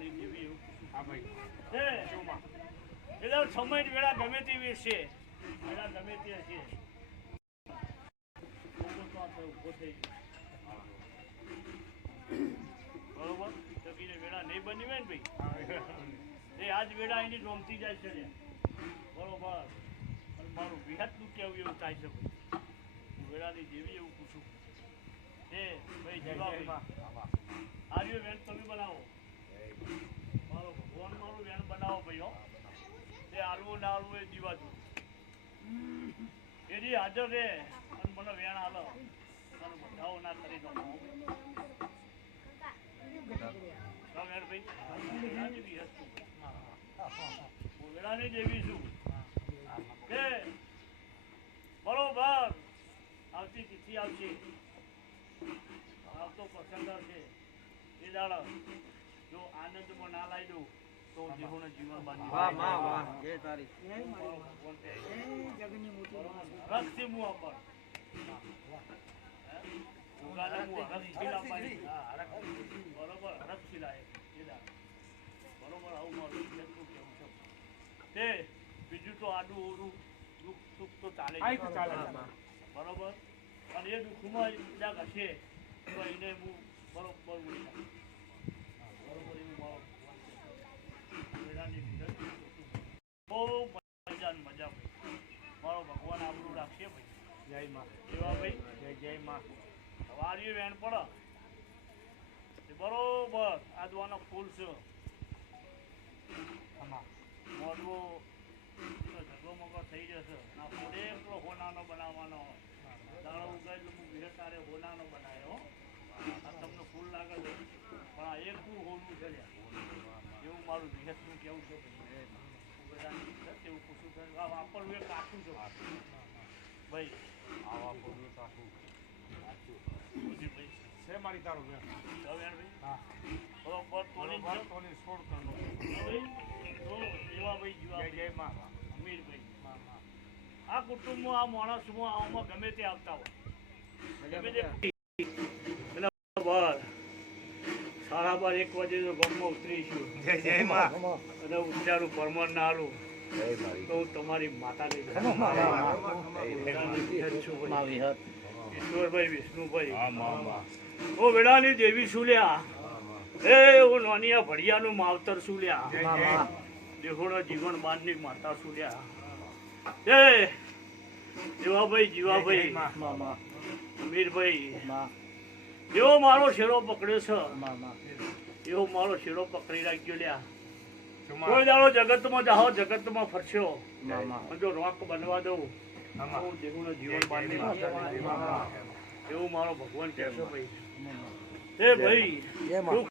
વેળાની દેવી એવું હા ભાઈ. એટલે સમય વેળા ગમે તેવી છે. વેળા ગમે તે છે. થઈ ગયો. બરોબર? વેળા નહીં બની હોય ને ભાઈ? એ આજ વેળા એની નોમતી જાય છે બરોબર. અને મારું વિહતનું કેવું એવું થાય છે ભાઈ? વેળાની જેવી એવું પૂછું. એ ભાઈ જવાબ આર્યો વેણ તમે બનાવો મારો ભગવાન મારું વેણ બનાવો ભાઈ હો એ આલવું ના આલવું એ દીવાતું એની હાજર રે અને મને વેણ આલો. અને બધાઓ ના કરી દો વેળાની દેવી છું. કે બરોબર આવતી તિથિ આવશે. આવતો પસંદ છે એ દાડો. જો આનંદમાં ના લાવી દઉં તો જીવન બાંધી વાહ વાહ વાહ જય તારી. બરોબર આવું મારું કેવું છે? તે બીજું તો આડું ઓરું દુઃખ સુખ તો ચાલે જ. આઈ તો ચાલે છે. બરોબર. અને એ દુઃખમાં જરાક હશે તો એને હું બરોબર ઉડી નાખું. બરોબર એવું મારો વેળાની વિધર બહુ મજા ને મજા ભાઈ મારો ભગવાન બરોબર આ દવાનો ફૂલ છે આમાં ઝઘડો મગો થઈ જશે એકલો હોનાનો બનાવવાનો હોય દાડો ઉગાય એટલે તારે હોનાનો બનાવ્યો. આ તમને ફૂલ લાગે પણ આ એક ફૂલ હોનું છે એવું મારું વિહતનું કેવું છે એવું પૂછું છે એ કાઠું છે ભાઈ આવા બોલું સાસુ બુદ્ધિ ભાઈ છે મારી તારું બેન? હા. બરોબર તોલી બરોબર તોની. કરનો ભાઈ તો એવા ભાઈ જીવા જય જય માં અમીરભાઈ માં. માં આ કુટુંબમાં આ માણસમાં આમાં ગમે તે આવતા હોય. ગમે તે પેલા બાર સાડા બાર એક વાગે તો ગામમાં ઉતરીશું જય જય મા. અને ઉતારું પરમાન ના આલું તો તમારી માતાને ઈશ્વરભાઈ વિષ્ણુભાઈ. ઓ વેળાની દેવી શું લ્યા એ ઓ નોનિયા ભડિયાનું માવતર શું લ્યા દેહોડા જીવન બાનની માતા શું લ્યા એ જીવાભાઈ. જીવાભાઈ મીરભાઈ એવો મારો શેરો પકડ્યો છે. એવો મારો શેરો પકડી રાખ્યો લ્યા. કોઈ દાડો જગતમાં જાઓ જગતમાં ફરશો જો રોક બનવા દઉં. એવું મારો ભગવાન કહેશો ભાઈ એ ભાઈ